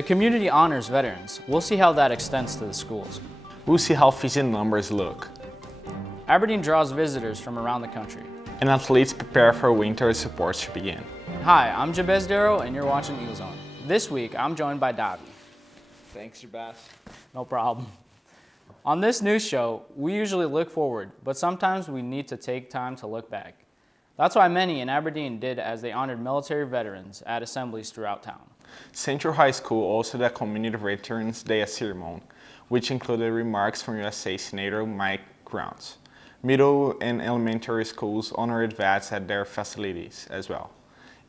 The community honors veterans. We'll see how that extends to the schools. We'll see how Pheasant numbers look. Aberdeen draws visitors from around the country. And athletes prepare for winter sports to begin. Hi, I'm Jabez Darrow and you're watching Eagle Zone. This week, I'm joined by Davi. Thanks, Jabez. No problem. On this news show, we usually look forward, but sometimes we need to take time to look back. That's why many in Aberdeen did as they honored military veterans at assemblies throughout town. Central High School hosted a Community Veterans Day ceremony, which included remarks from USA Senator Mike Grounds. Middle and elementary schools honored vets at their facilities as well.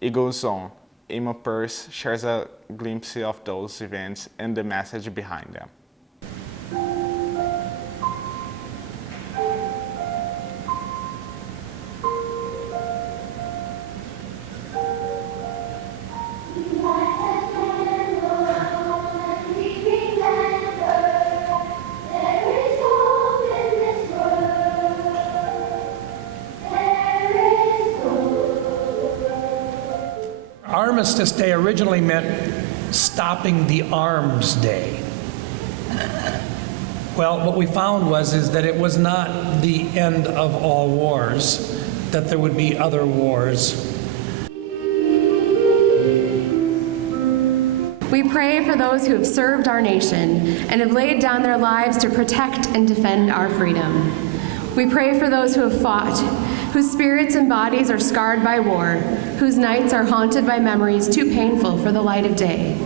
Eagle Zone, Emma Purse shares a glimpse of those events and the message behind them. Armistice Day originally meant stopping the arms day. Well, what we found is that it was not the end of all wars, that there would be other wars. We pray for those who have served our nation and have laid down their lives to protect and defend our freedom. We pray for those who have fought, whose spirits and bodies are scarred by war, whose nights are haunted by memories too painful for the light of day.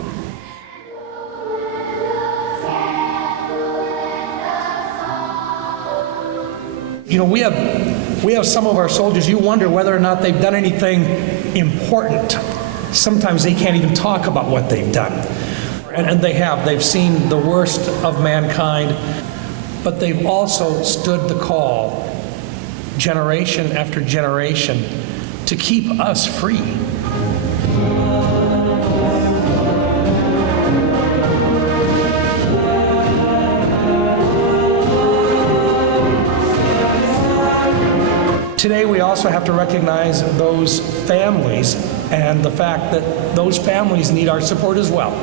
You know, we have some of our soldiers, you wonder whether or not they've done anything important. Sometimes they can't even talk about what they've done. And they have. They've seen the worst of mankind, but they've also stood the call, generation after generation, to keep us free. Today we also have to recognize those families and the fact that those families need our support as well.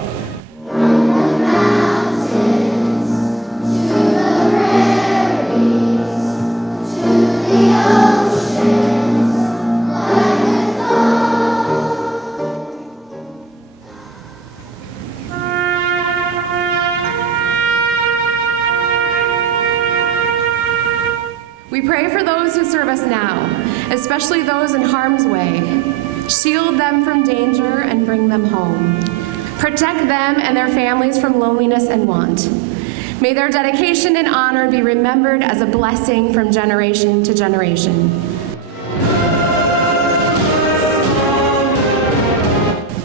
We pray for those who serve us now, especially those in harm's way. Shield them from danger and bring them home. Protect them and their families from loneliness and want. May their dedication and honor be remembered as a blessing from generation to generation.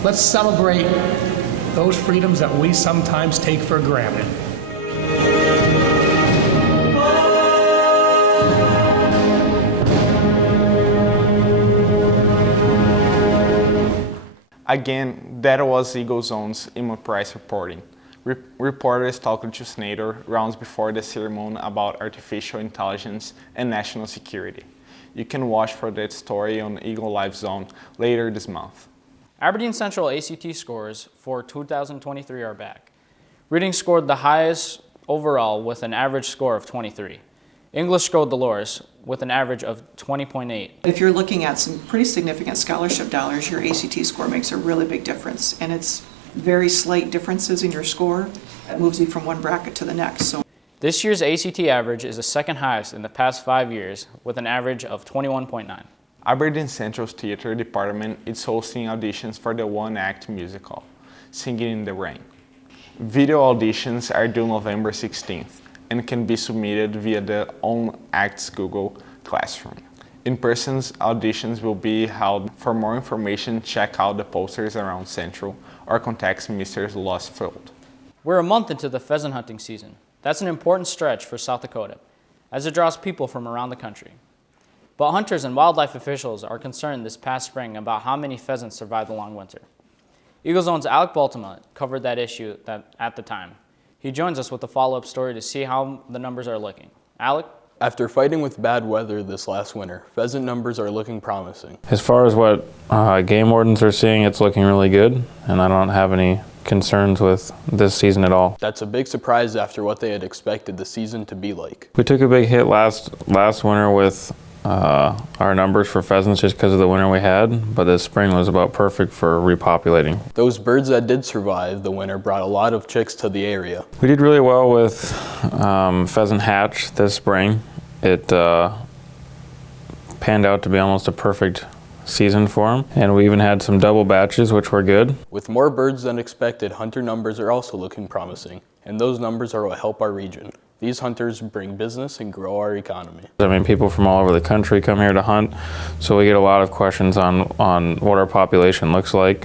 Let's celebrate those freedoms that we sometimes take for granted. Again, that was Eagle Zone's Emma Price reporting. Reporters talked to Senator rounds before the ceremony about artificial intelligence and national security. You can watch for that story on Eagle Live Zone later this month. Aberdeen Central ACT scores for 2023 are back. Reading scored the highest overall with an average score of 23. English scored the lowest with an average of 20.8. If you're looking at some pretty significant scholarship dollars, your ACT score makes a really big difference, and it's very slight differences in your score that moves you from one bracket to the next. So this year's ACT average is the second highest in the past 5 years with an average of 21.9. Aberdeen Central's theater department is hosting auditions for the one-act musical, Singing in the Rain. Video auditions are due November 16th and can be submitted via the On Acts Google Classroom. In-person auditions will be held. For more information, check out the posters around Central or contact Mr. Lossfield. We're a month into the pheasant hunting season. That's an important stretch for South Dakota, as it draws people from around the country. But hunters and wildlife officials are concerned this past spring about how many pheasants survived the long winter. Eagle Zone's Alec Baltimore covered that issue at the time. He joins us with a follow-up story to see how the numbers are looking. Alec? After fighting with bad weather this last winter, pheasant numbers are looking promising. As far as what game wardens are seeing, it's looking really good, and I don't have any concerns with this season at all. That's a big surprise after what they had expected the season to be like. We took a big hit last winter with our numbers for pheasants just because of the winter we had, but this spring was about perfect for repopulating. Those birds that did survive the winter brought a lot of chicks to the area. We did really well with pheasant hatch this spring. It panned out to be almost a perfect season for them, and we even had some double batches, which were good. With more birds than expected, hunter numbers are also looking promising, and those numbers are what help our region. These hunters bring business and grow our economy. I mean, people from all over the country come here to hunt, so we get a lot of questions on what our population looks like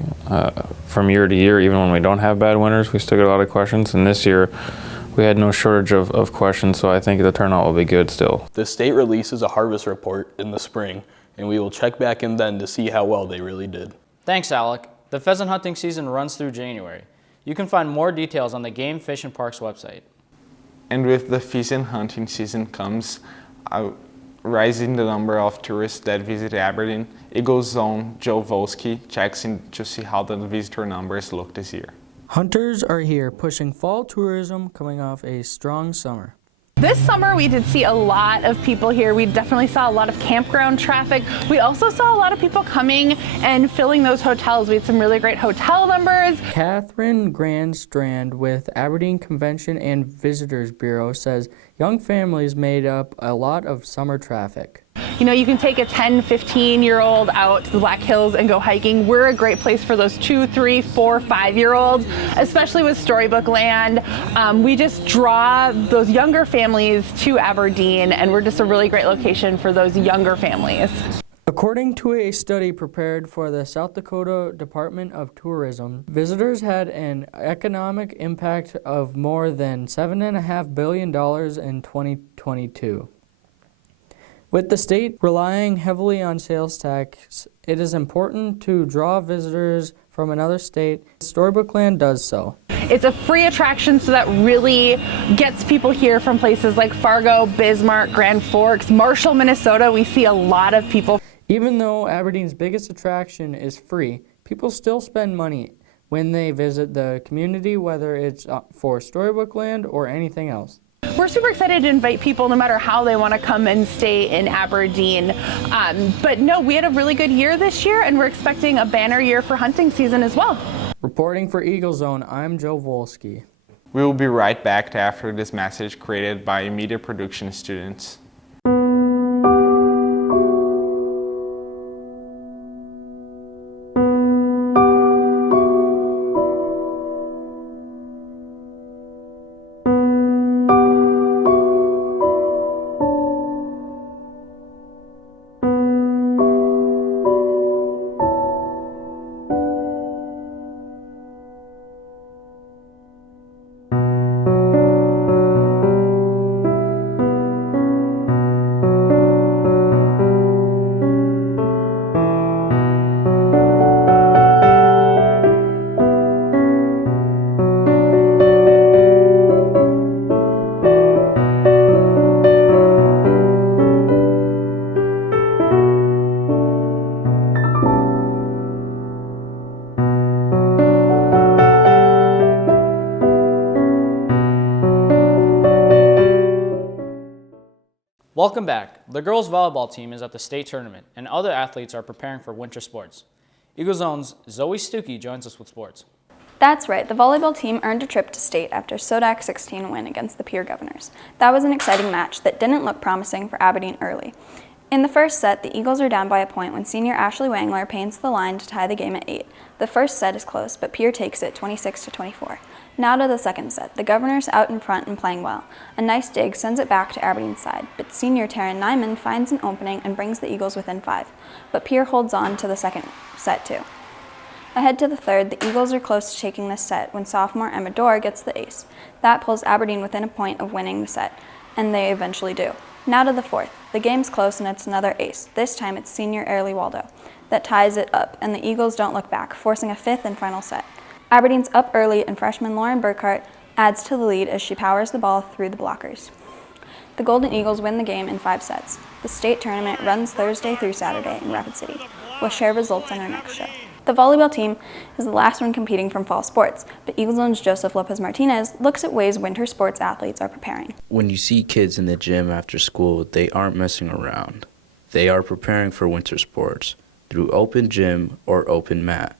from year to year. Even when we don't have bad winters, we still get a lot of questions, and this year we had no shortage of questions, so I think the turnout will be good still. The state releases a harvest report in the spring, and we will check back in then to see how well they really did. Thanks, Alec. The pheasant hunting season runs through January. You can find more details on the Game, Fish, and Parks website. And with the pheasant hunting season comes a rise in the number of tourists that visit Aberdeen. Eagle Zone Joe Volsky checks in to see how the visitor numbers look this year. Hunters are here pushing fall tourism coming off a strong summer. This summer we did see a lot of people here. We definitely saw a lot of campground traffic. We also saw a lot of people coming and filling those hotels. We had some really great hotel numbers. Catherine Grandstrand with Aberdeen Convention and Visitors Bureau says young families made up a lot of summer traffic. You know, you can take a 10, 15-year-old out to the Black Hills and go hiking. We're a great place for those 2, 3, 4, 5-year-olds, especially with Storybook Land. We just draw those younger families to Aberdeen, and we're just a really great location for those younger families. According to a study prepared for the South Dakota Department of Tourism, visitors had an economic impact of more than $7.5 billion in 2022. With the state relying heavily on sales tax, it is important to draw visitors from another state. Storybook Land does so. It's a free attraction, so that really gets people here from places like Fargo, Bismarck, Grand Forks, Marshall, Minnesota. We see a lot of people. Even though Aberdeen's biggest attraction is free, people still spend money when they visit the community, whether it's for Storybook Land or anything else. We're super excited to invite people no matter how they want to come and stay in Aberdeen. But no, we had a really good year this year, and we're expecting a banner year for hunting season as well. Reporting for Eagle Zone, I'm Joe Volsky. We will be right back after this message created by media production students. Welcome back. The girls' volleyball team is at the state tournament, and other athletes are preparing for winter sports. Eagle Zone's Zoe Stuckey joins us with sports. That's right, the volleyball team earned a trip to state after Sodak 16 win against the Pierre Governors. That was an exciting match that didn't look promising for Aberdeen early. In the first set, the Eagles are down by a point when senior Ashley Wangler paints the line to tie the game at 8. The first set is close, but Pierre takes it 26-24. Now to the second set. The Governors out in front and playing well. A nice dig sends it back to Aberdeen's side, but senior Taryn Nyman finds an opening and brings the Eagles within 5. But Pierre holds on to the second set too. Ahead to the third, the Eagles are close to taking this set when sophomore Emma Dorr gets the ace. That pulls Aberdeen within a point of winning the set, and they eventually do. Now to the fourth. The game's close and it's another ace. This time it's senior Airlie Waldo that ties it up, and the Eagles don't look back, forcing a fifth and final set. Aberdeen's up early, and freshman Lauren Burkhart adds to the lead as she powers the ball through the blockers. The Golden Eagles win the game in 5 sets. The state tournament runs Thursday through Saturday in Rapid City. We'll share results in our next show. The volleyball team is the last one competing from fall sports, but Eagle Zone's Joseph Lopez Martinez looks at ways winter sports athletes are preparing. When you see kids in the gym after school, they aren't messing around. They are preparing for winter sports through open gym or open mat.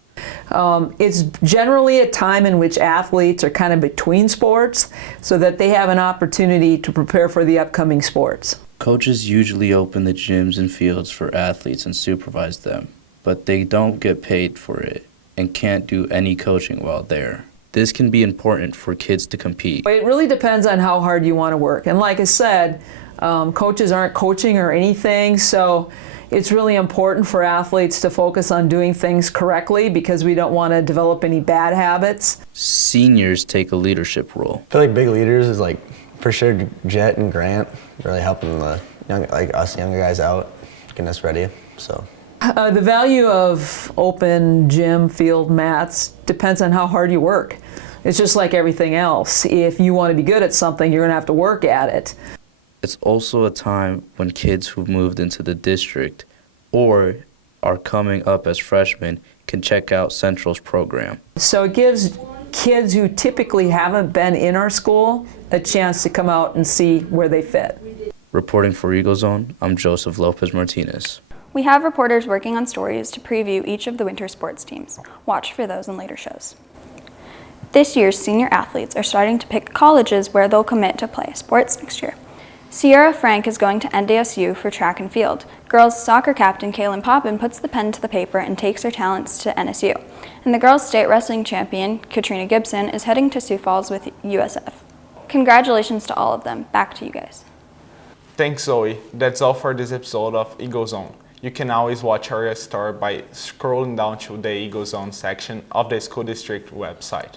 It's generally a time in which athletes are kind of between sports so that they have an opportunity to prepare for the upcoming sports. Coaches usually open the gyms and fields for athletes and supervise them, but they don't get paid for it and can't do any coaching while there. This can be important for kids to compete. It really depends on how hard you want to work. And like I said, coaches aren't coaching or anything, so it's really important for athletes to focus on doing things correctly because we don't want to develop any bad habits. Seniors take a leadership role. I feel like big leaders is like for sure Jet and Grant really helping the young, like us younger guys out, getting us ready. So. The value of open gym field mats depends on how hard you work. It's just like everything else. If you want to be good at something, you're going to have to work at it. It's also a time when kids who moved into the district or are coming up as freshmen can check out Central's program. So it gives kids who typically haven't been in our school a chance to come out and see where they fit. Reporting for Eagle Zone, I'm Joseph Lopez Martinez. We have reporters working on stories to preview each of the winter sports teams. Watch for those in later shows. This year's senior athletes are starting to pick colleges where they'll commit to play sports next year. Sierra Frank is going to NDSU for track and field. Girls soccer captain Kaylin Poppin puts the pen to the paper and takes her talents to NSU. And the girls state wrestling champion, Katrina Gibson, is heading to Sioux Falls with USF. Congratulations to all of them. Back to you guys. Thanks, Zoe. That's all for this episode of Eagle Zone. You can always watch our story by scrolling down to the Eagle Zone section of the school district website.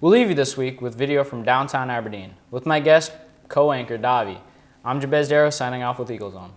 We'll leave you this week with video from downtown Aberdeen with my guest, co-anchor Davi. I'm Jabez Darrow signing off with Eagle Zone.